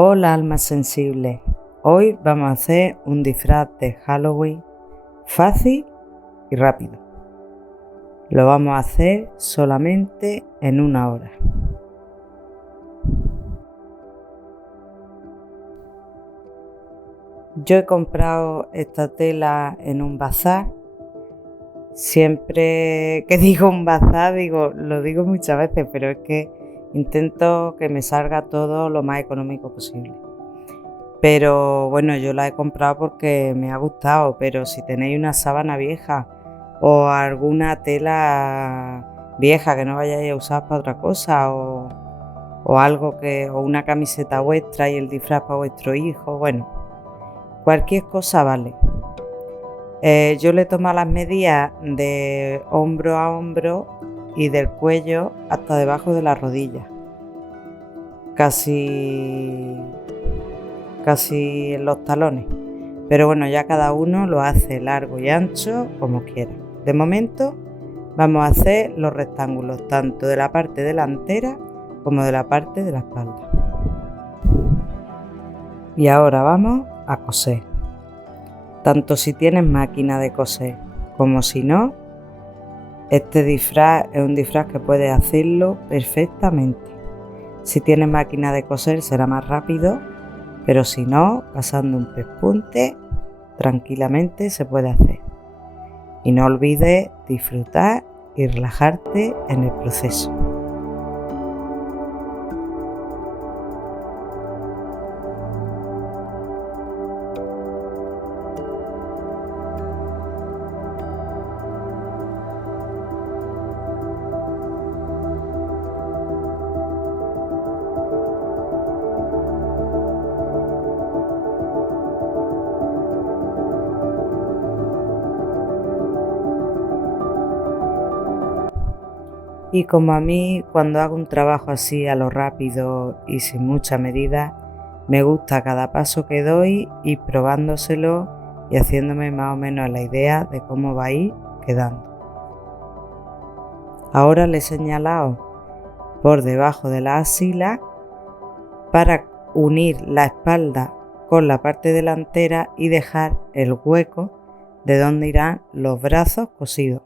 Hola almas sensibles, hoy vamos a hacer un disfraz de Halloween fácil y rápido. Lo vamos a hacer solamente en 1 hora. Yo he comprado esta tela en un bazar. Siempre que digo un bazar, lo digo muchas veces, pero es que intento que me salga todo lo más económico posible. Pero bueno, yo la he comprado porque me ha gustado, pero si tenéis una sábana vieja o alguna tela vieja que no vayáis a usar para otra cosa o o una camiseta vuestra y el disfraz para vuestro hijo, bueno, cualquier cosa vale. Yo le tomo las medidas de hombro a hombro y del cuello hasta debajo de la rodilla. Casi en los talones, pero bueno, ya cada uno lo hace largo y ancho como quiera. De momento vamos a hacer los rectángulos tanto de la parte delantera como de la parte de la espalda. Y ahora vamos a coser, tanto si tienes máquina de coser como si no. Este disfraz es un disfraz que puedes hacerlo perfectamente. Si tienes máquina de coser será más rápido, pero si no, pasando un pespunte, tranquilamente se puede hacer. Y no olvides disfrutar y relajarte en el proceso. Y como a mí, cuando hago un trabajo así a lo rápido y sin mucha medida, me gusta cada paso que doy ir probándoselo y haciéndome más o menos la idea de cómo va a ir quedando. Ahora le he señalado por debajo de la axila para unir la espalda con la parte delantera y dejar el hueco de donde irán los brazos cosidos.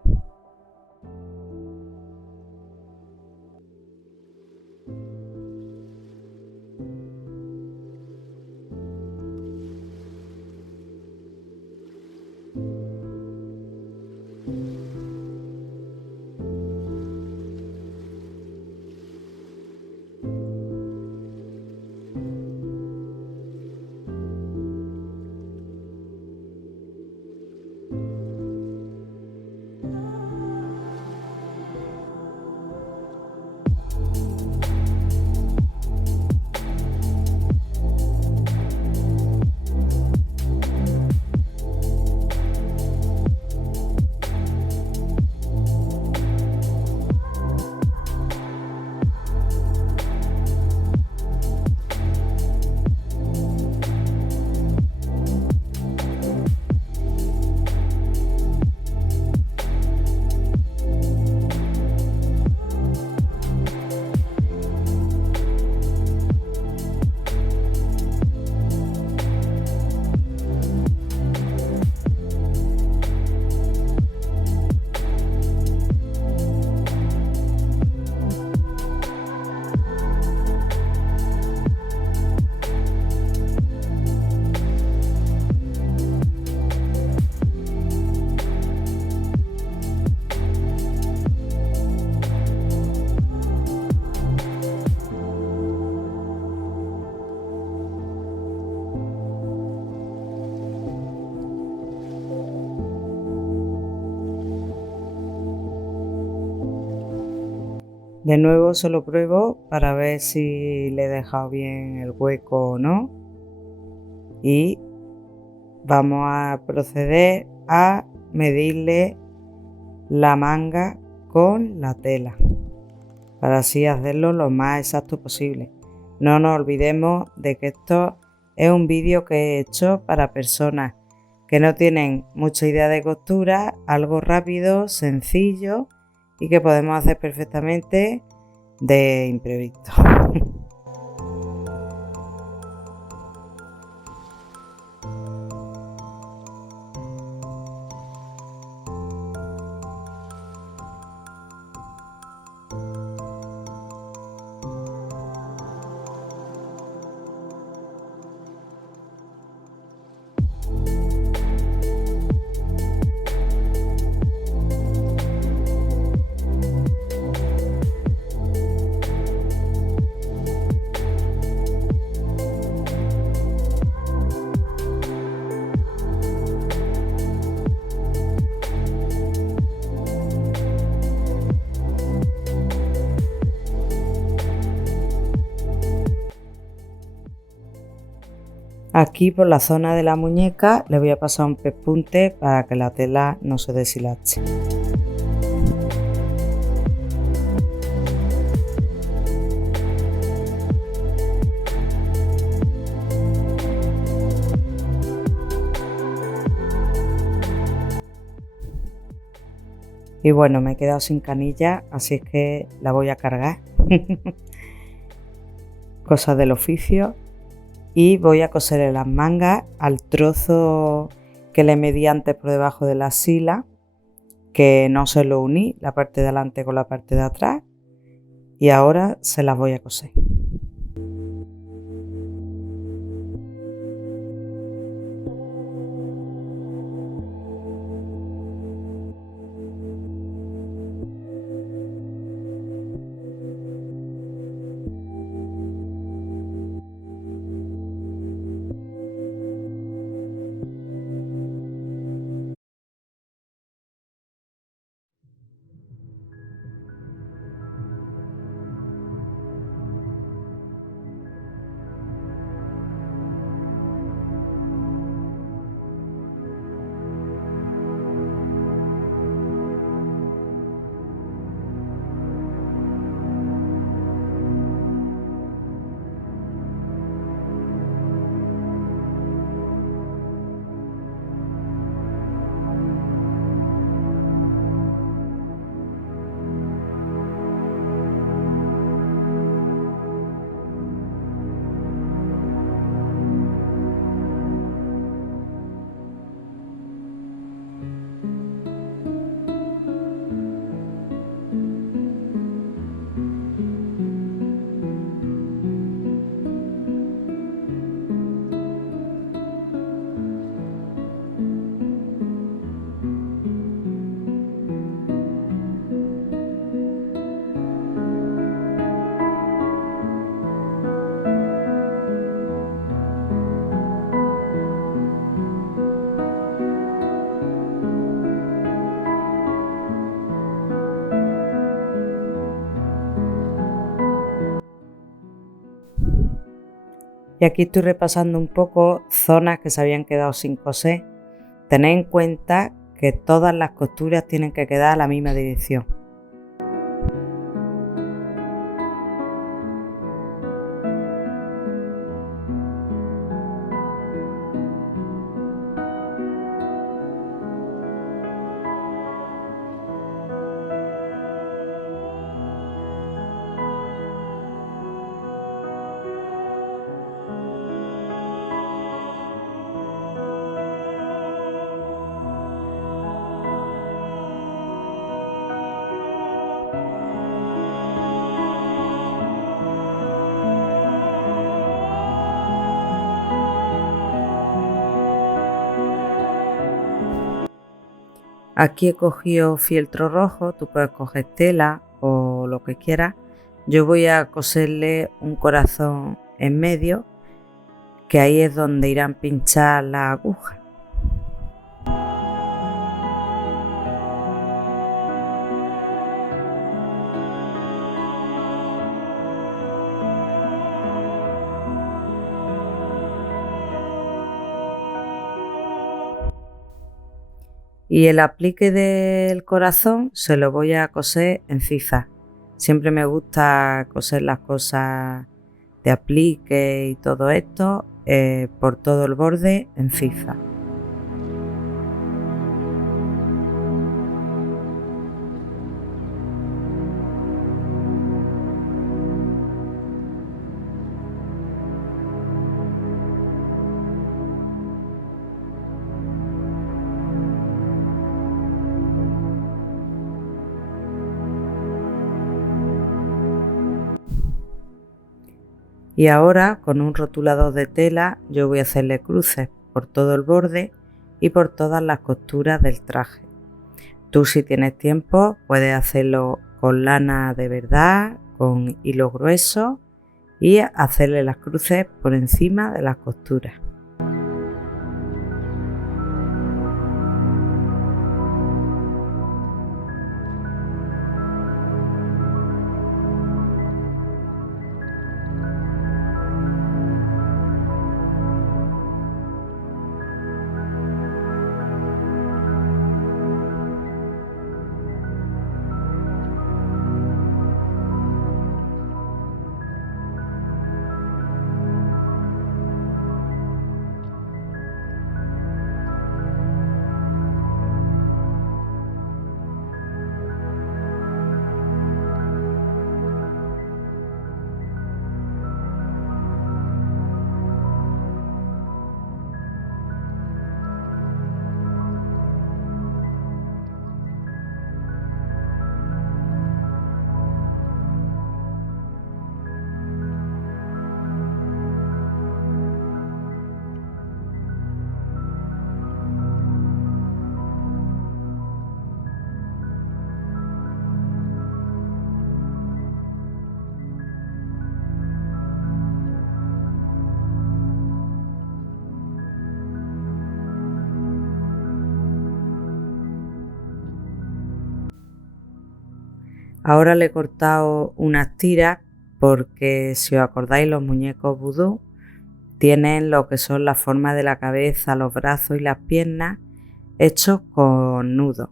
De nuevo se lo pruebo para ver si le he dejado bien el hueco o no. Y vamos a proceder a medirle la manga con la tela para así hacerlo lo más exacto posible. No nos olvidemos de que esto es un vídeo que he hecho para personas que no tienen mucha idea de costura, algo rápido, sencillo y que podemos hacer perfectamente de imprevisto. Aquí por la zona de la muñeca le voy a pasar un pespunte para que la tela no se deshilache. Y bueno, me he quedado sin canilla, así es que la voy a cargar. Cosas del oficio. Y voy a coserle las mangas al trozo que le medí antes por debajo de la sila, que no se lo uní, la parte de delante con la parte de atrás. Y ahora se las voy a coser. Y aquí estoy repasando un poco zonas que se habían quedado sin coser. Tened en cuenta que todas las costuras tienen que quedar a la misma dirección. Aquí he cogido fieltro rojo, tú puedes coger tela o lo que quieras. Yo voy a coserle un corazón en medio, que ahí es donde irán pinchar las agujas. Y el aplique del corazón se lo voy a coser en zigzag. Siempre me gusta coser las cosas de aplique y todo esto por todo el borde en zigzag. Y ahora con un rotulador de tela yo voy a hacerle cruces por todo el borde y por todas las costuras del traje. Tú, si tienes tiempo, puedes hacerlo con lana de verdad, con hilo grueso, y hacerle las cruces por encima de las costuras. Ahora le he cortado unas tiras porque, si os acordáis, los muñecos vudú tienen lo que son la forma de la cabeza, los brazos y las piernas hechos con nudos.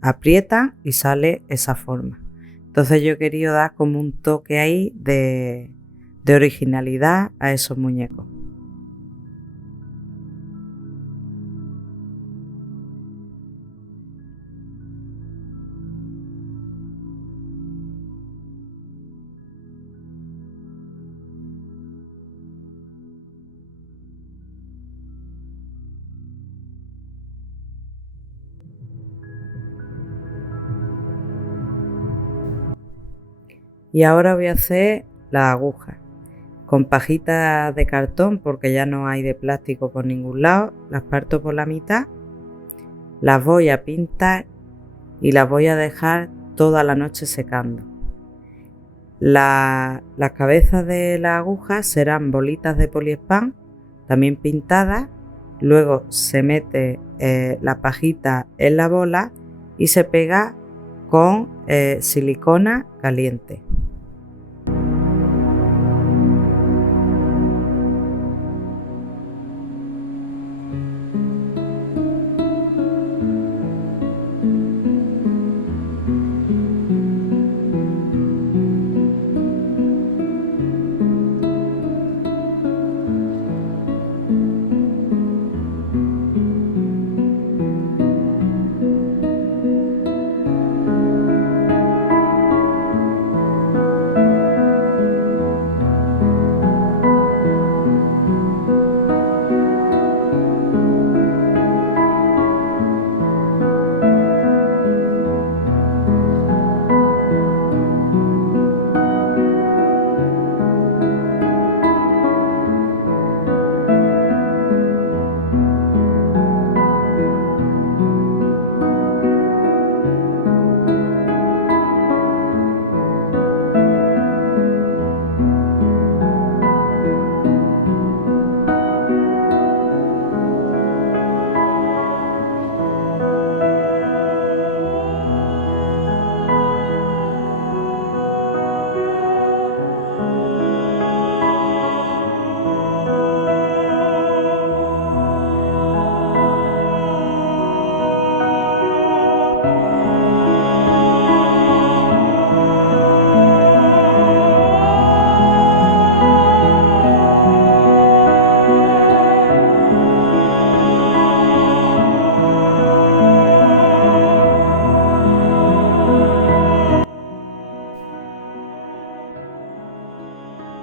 Aprietan y sale esa forma. Entonces yo he querido dar como un toque ahí de originalidad a esos muñecos. Y ahora voy a hacer las agujas con pajitas de cartón, porque ya no hay de plástico por ningún lado. Las parto por la mitad, las voy a pintar y las voy a dejar toda la noche secando. Las cabezas de las agujas serán bolitas de poliespán, también pintadas. Luego se mete la pajita en la bola y se pega con silicona caliente.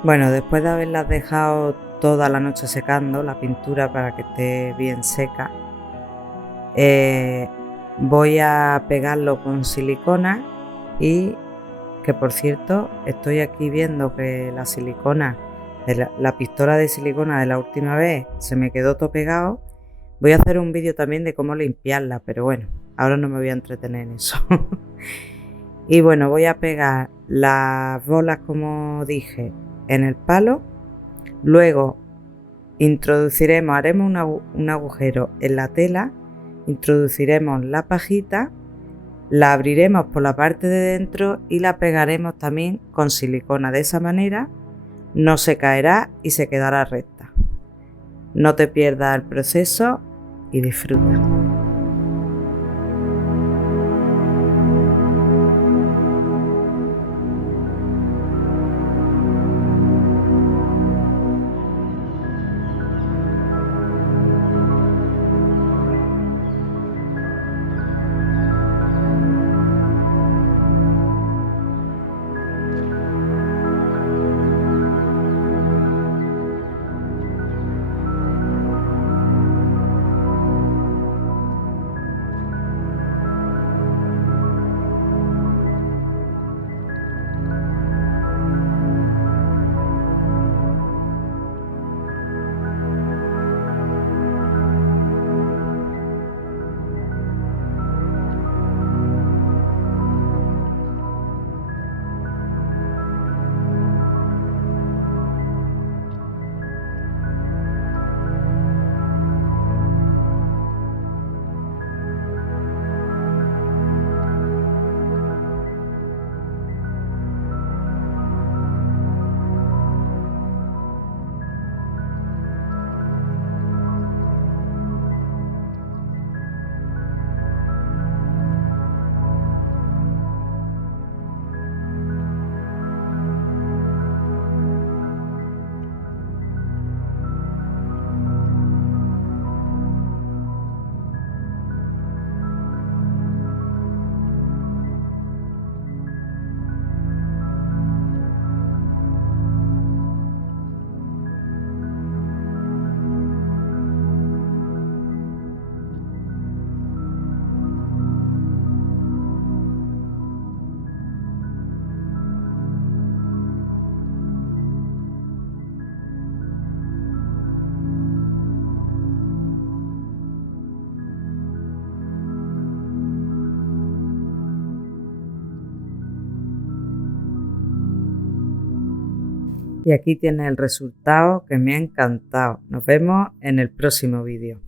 Bueno, después de haberlas dejado toda la noche secando, la pintura para que esté bien seca, voy a pegarlo con silicona. Y que, por cierto, estoy aquí viendo que la silicona, la pistola de silicona de la última vez se me quedó todo pegado. Voy a hacer un vídeo también de cómo limpiarla, pero bueno, ahora no me voy a entretener en eso. Y bueno, voy a pegar las bolas, como dije, en el palo. Luego haremos un agujero en la tela, introduciremos la pajita, la abriremos por la parte de dentro y la pegaremos también con silicona. De esa manera no se caerá y se quedará recta. No te pierdas el proceso y disfruta. Y aquí tienes el resultado, que me ha encantado. Nos vemos en el próximo vídeo.